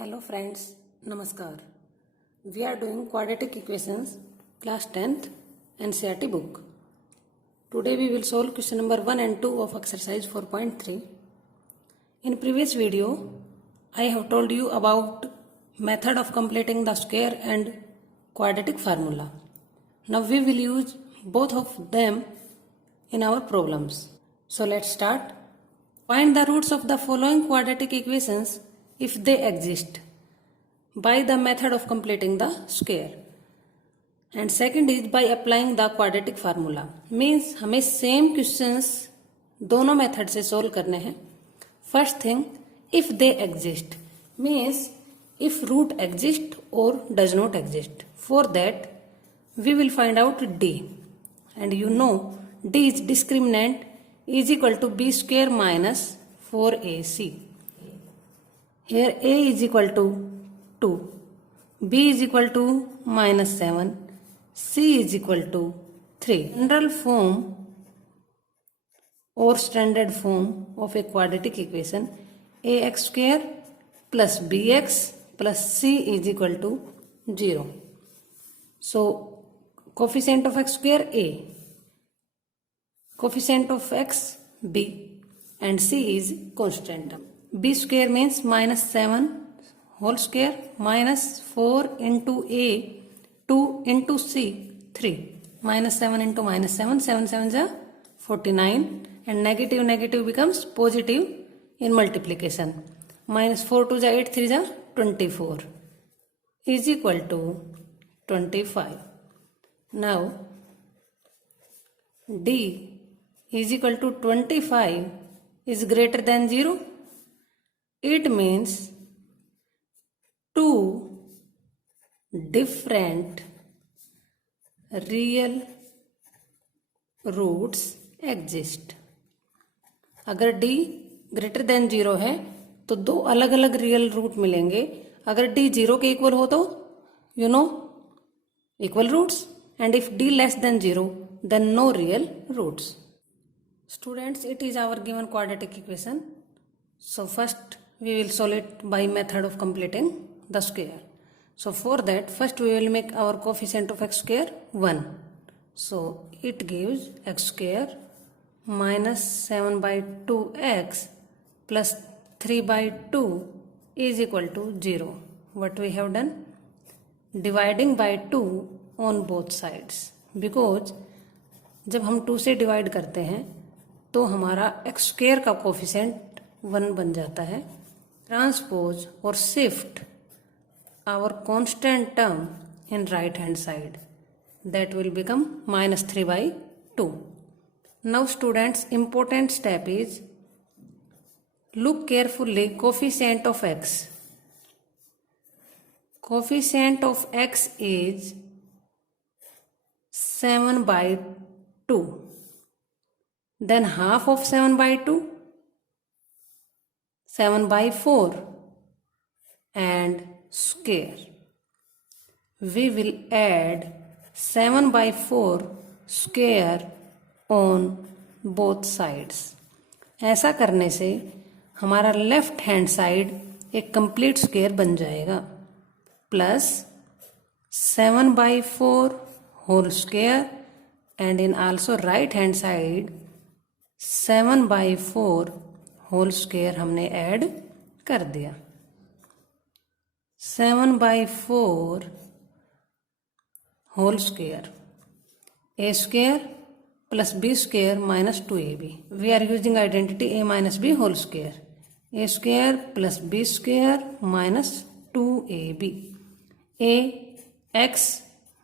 Hello friends, Namaskar. We are doing quadratic equations class 10th NCERT book. Today we will solve question number 1 and 2 of exercise 4.3. In previous video, I have told you about method of completing the square and quadratic formula. Now we will use both of them in our problems. So let's start. Find the roots of the following quadratic equations if they exist by the method of completing the square. And second is by applying the quadratic formula. Means हमें same questions दोनों method से solve करने हैं. First thing, if they exist means if root exist or does not exist. For that we will find out D, and you know D is discriminant is equal to b square minus 4ac. Here a is equal to 2, b is equal to minus 7, c is equal to 3. General form or standard form of a quadratic equation, ax square plus bx plus c is equal to 0. So coefficient of x square a, coefficient of x b, and c is constant. B square means minus 7 whole square minus 4 into a 2 into c 3. Minus 7 into minus 7, 7 7 is 49, and negative negative becomes positive in multiplication. Minus 4 2 is 8, 3 is 24 is equal to 25. Now D is equal to 25 is greater than 0. It means two different real roots exist. अगर D greater than 0 है तो दो अलग अलग real root मिलेंगे. अगर D 0 के equal हो तो you know equal roots, and if D less than 0 then no real roots. Students, it is our given quadratic equation. So first we will solve it by method of completing the square. So for that first we will make our coefficient of x square 1. So it gives x square minus 7 by 2x plus 3 by 2 is equal to 0. What we have done? Dividing by 2 on both sides. Because जब हम 2 से divide करते हैं तो हमारा x square का coefficient 1 बन जाता है. ट्रांसपोज और shift our constant term in right hand side, that will become minus 3 by 2. Now students, important step is look carefully coefficient of x. Coefficient of x is 7 by 2. Then half of 7 by 2, 7 by 4, and square. We will add 7 by 4 square on both sides. ऐसा करने से हमारा left hand side एक complete square बन जाएगा. Plus 7 by 4 whole square, and in also right hand side 7 by 4 whole square हमने add कर दिया. 7 by 4 whole square, a square plus b square minus 2ab. We are using identity a minus b whole square. A square plus b square minus 2ab. A x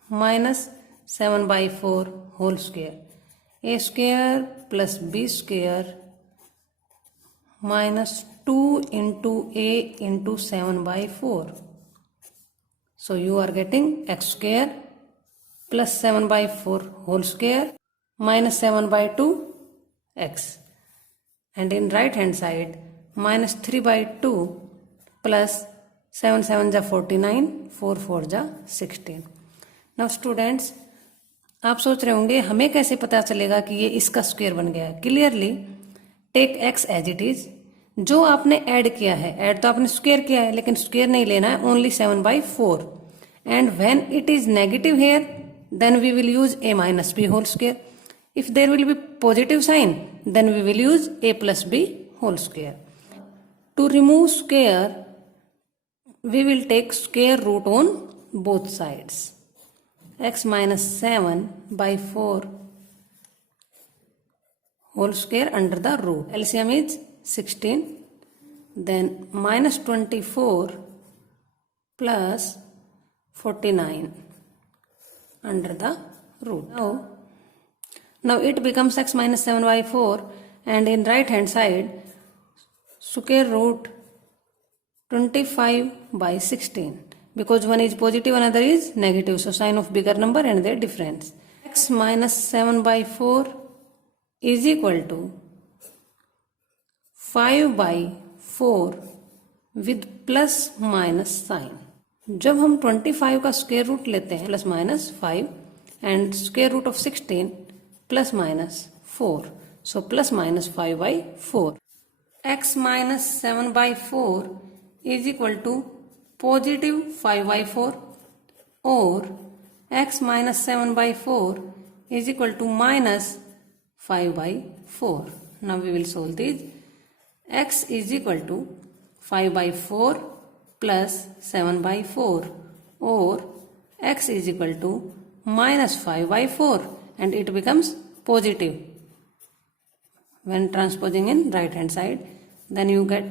minus 7 by 4 whole square. A square plus b square minus 2 into a into 7 by 4. So you are getting x square plus 7 by 4 whole square minus 7 by 2 x, and in right hand side minus 3 by 2 plus 7 7 जा 49, 4 4 जा 16. Now students, आप सोच रहे होंगे हमें कैसे पता चलेगा कि ये इसका स्क्वायर बन गया है. Clearly take x as it is. जो आपने ऐड किया है, ऐड तो आपने स्क्वायर किया है लेकिन स्क्वायर नहीं लेना है, only 7/4. And when it is negative here then we will use a minus b whole square. If there will be positive sign then we will use a plus b whole square. To remove square we will take square root on both sides. X minus 7/4 whole square under the root. LCM is 16. Then minus 24 plus 49 under the root. Now it becomes x minus 7/4, and in right hand side square root 25/16, because one is positive another is negative, so sign of bigger number and their difference. X minus 7/4 is equal to 5/4 with plus minus sign. जब हम 25 का square root लेते हैं plus minus 5 and square root of 16 plus minus 4, so plus minus 5/4. x minus 7/4 is equal to positive 5/4 or x minus 7/4 is equal to minus 5/4. Now we will solve these. X is equal to 5/4 plus 7/4 or x is equal to minus 5/4, and it becomes positive when transposing in right hand side. Then you get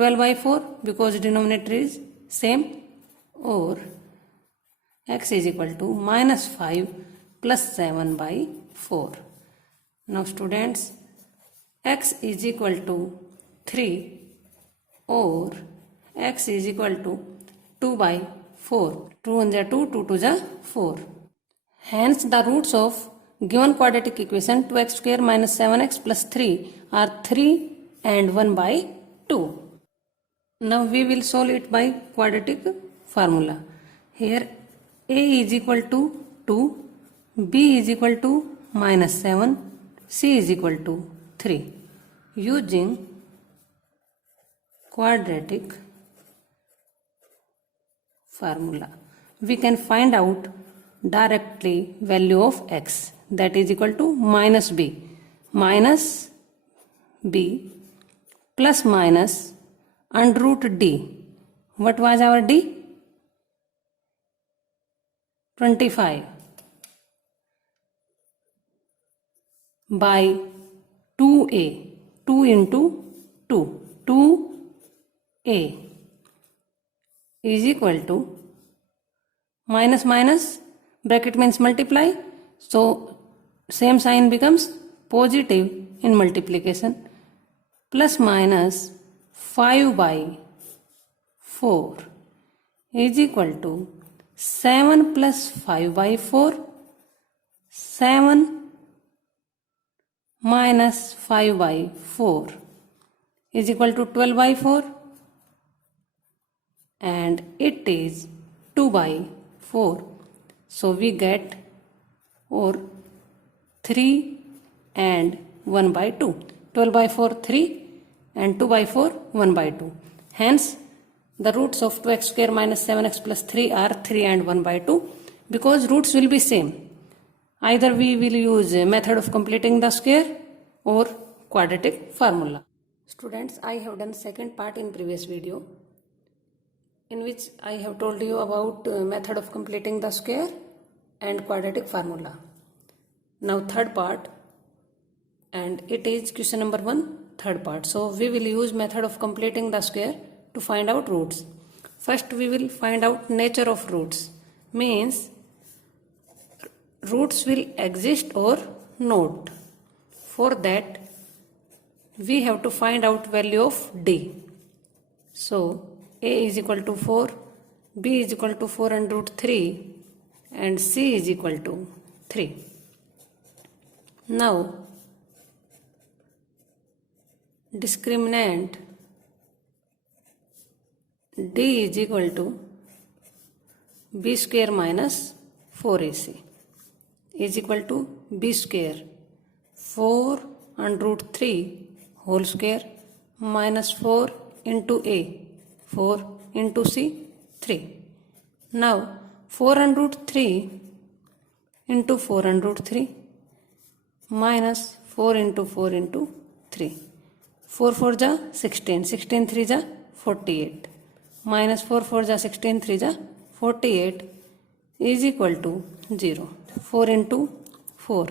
12/4 because denominator is same, or x is equal to minus 5 plus 7/4. Now students, x is equal to 3 or x is equal to 2/4. 2 1 जा 2, 2 2 जा 4. Hence the roots of given quadratic equation 2x square minus 7x plus 3 are 3 and 1/2. Now we will solve it by quadratic formula. Here a is equal to 2, b is equal to minus 7, c is equal to 3. Using quadratic formula, we can find out directly value of x, that is equal to minus b plus minus under root d. What was our d? 25 by 2a, 2 into 2, 2a is equal to minus minus bracket means multiply, so same sign becomes positive in multiplication, plus minus 5/4 is equal to 7 plus 5/4, 7 minus 5/4 is equal to 12/4, and it is 2/4. So we get or 3 and 1/2. 12/4 3 and 2/4 1/2. Hence the roots of 2x square minus 7x plus 3 are 3 and 1/2, because roots will be same. Either we will use a method of completing the square or quadratic formula. Students, I have done second part in previous video, in which I have told you about method of completing the square and quadratic formula. Now third part, and it is question number 1, third part. So we will use method of completing the square to find out roots. First we will find out nature of roots, means roots will exist or not. For that we have to find out value of d. So a is equal to 4, b is equal to 4 and root 3, and c is equal to 3. Now discriminant d is equal to b square minus 4ac is equal to b square 4 and root 3 whole square minus 4 into A, 4 into C, 3. Now 4 and root 3 into 4 and root 3 minus 4 into 4 into 3. 4 4 जा 16, 16 3 जा 48, minus 4 4 जा 16 3 जा 48 is equal to 0. 4 into 4,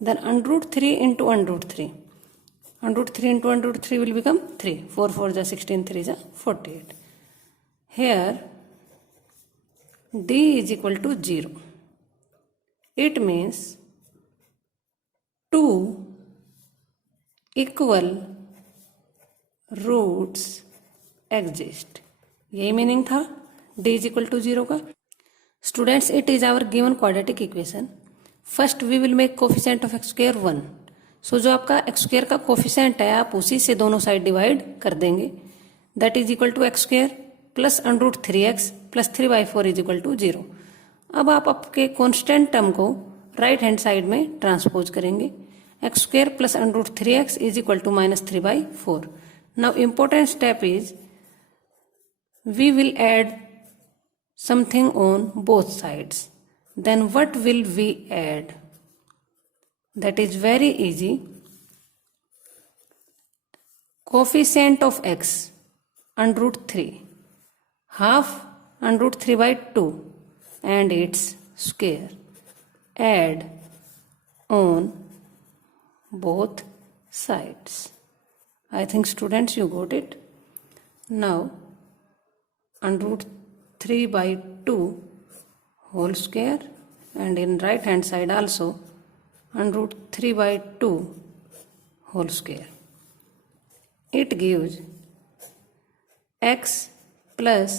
then under root 3 into under root 3. Under root 3 into under root 3 will become 3. 4 4 जा 16 3 जा 48. Here D is equal to 0. It means 2 equal roots exist. यही meaning था D is equal to 0 का. Students, it is our given quadratic equation. First we will make coefficient of x square 1. So जो आपका x square का coefficient है आप उसी से दोनों साइड डिवाइड कर देंगे. That is equal to x square plus under root 3x plus 3/4 is equal to 0. अब आप आपके कॉन्स्टेंट टर्म को राइट हैंड साइड में ट्रांसपोज करेंगे. X square plus under root 3x is equal to -3/4. Now important step is we will add something on both sides. Then what will we add? That is very easy. Coefficient of x under root 3 half under root 3/2 and its square. Add on both sides. I think students you got it. Now under root 3/2 whole square and in right hand side also under root 3/2 whole square. It gives x plus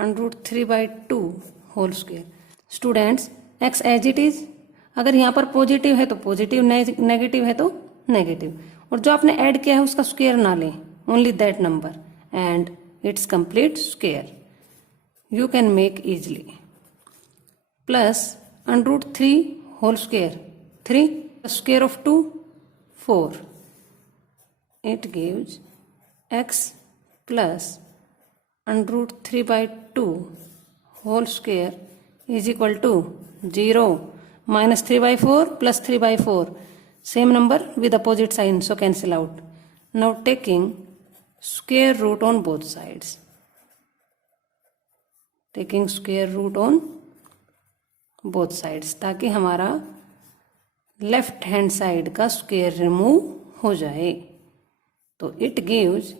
under root 3/2 whole square. Students x as it is, अगर यहाँ पर positive है तो positive, negative है तो negative, और जो आपने ऐड किया है उसका स्क्वायर ना लें, only that number and it's complete square you can make easily. Plus under root 3 whole square 3 square of 2 4. It gives x plus under root 3/2 whole square is equal to 0. minus 3/4 plus 3/4 same number with opposite sign, so cancel out. Now taking square root on both sides. Taking square root on both sides ताकि हमारा left hand side का square remove हो जाए. तो it gives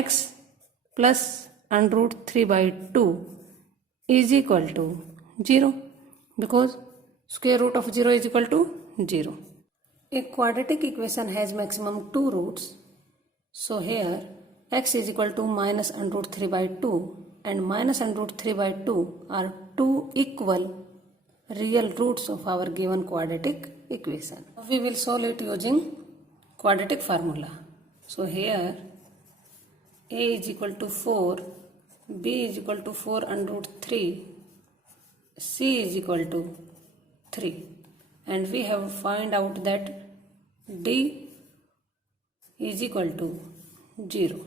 x plus under root 3/2 is equal to 0 because square root of 0 is equal to 0. A quadratic equation has maximum 2 roots. So here x is equal to minus under root 3/2 and minus under root 3/2 are 2 equal real roots of our given quadratic equation. We will solve it using quadratic formula. So here a is equal to 4, b is equal to 4 under root 3, c is equal to 3, and we have find out that d is equal to 0.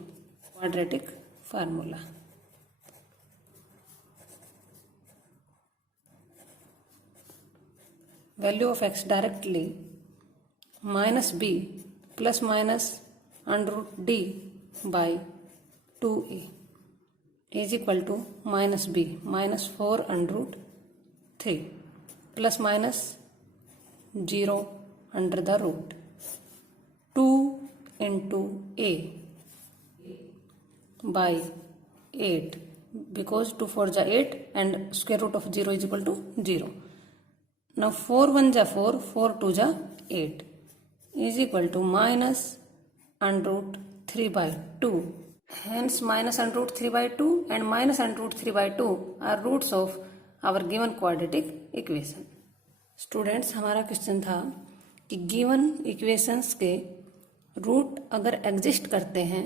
Quadratic formula. Value of x directly minus b plus minus under root d by 2a is equal to minus b minus 4 under root 3 plus minus 0 under the root 2 into a by 8 because 2 4 ja 8 and square root of 0 is equal to 0. Now 4 1 ja 4, 4 2 ja 8 is equal to minus under root 3/2. Hence minus under root 3/2 and minus under root 3/2 are roots of our given quadratic equation. Students, हमारा question था कि given equations के root अगर exist करते हैं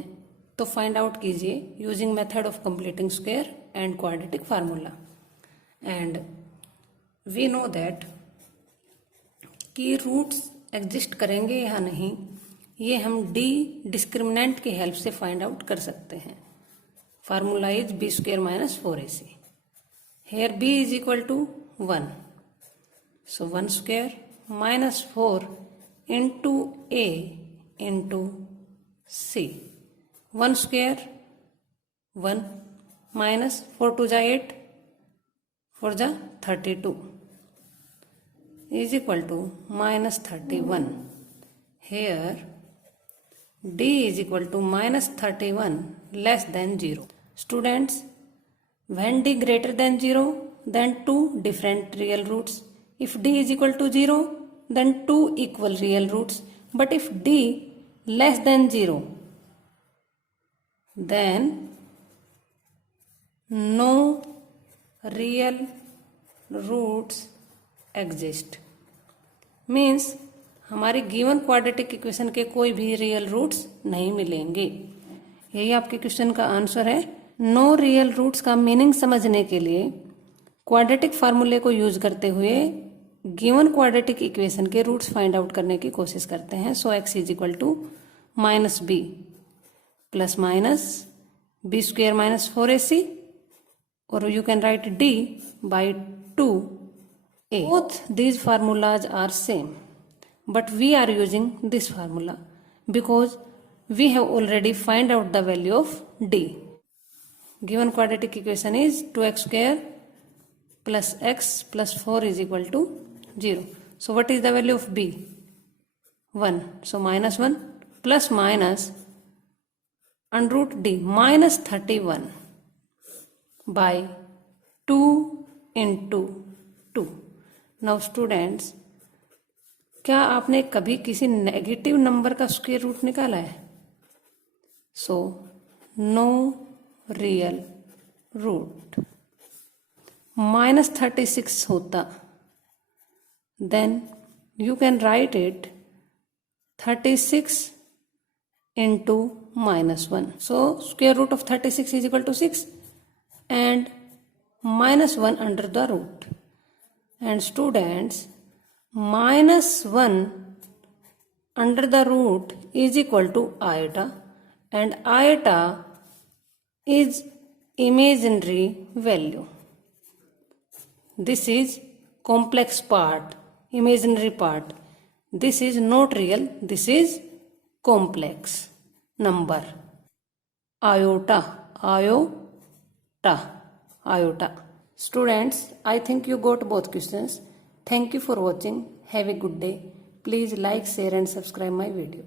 तो find out कीजिए using method of completing square and quadratic formula. And we know that कि रूट्स एग्जिस्ट करेंगे या नहीं ये हम डी डिस्क्रिमिनेंट की हेल्प से फाइंड आउट कर सकते हैं. Formula is b square minus 4ac. Here b is equal to 1. So 1 square minus 4 into a into c. 1 square 1 minus 4 to the 8, 4 the 32 is equal to minus 31. Here d is equal to minus 31 less than 0. Students, when d greater than 0, then two different real roots. If d is equal to 0, then two equal real roots. But if d less than 0, then no real roots exist. Means हमारी given quadratic equation के कोई भी real roots नहीं मिलेंगे. यही आपके question का answer है. नो रियल रूट्स का मीनिंग समझने के लिए क्वाड्रेटिक फार्मूले को यूज करते हुए गिवन क्वाड्रेटिक इक्वेशन के रूट्स फाइंड आउट करने की कोशिश करते हैं. So x is equal to minus b plus minus b square minus 4ac, और you can write d by 2a. Both these formulas are same, but we are using this formula because we have already find out the value of d. Given quadratic equation is 2x square plus x plus 4 is equal to 0. So what is the value of b? 1. So minus 1 plus minus under root d minus 31 by 2 into 2. Now students, क्या आपने कभी किसी negative number का square root निकाला है? So no real root. Minus 36 होता, then you can write it 36 into minus 1. So square root of 36 is equal to 6 and minus 1 under the root. And students, minus 1 under the root is equal to iota, and iota is imaginary value. This is complex part, imaginary part. This is not real, this is complex number. Iota, iota, iota. Students, I think you got both questions. Thank you for watching. Have a good day. Please like, share and subscribe my video.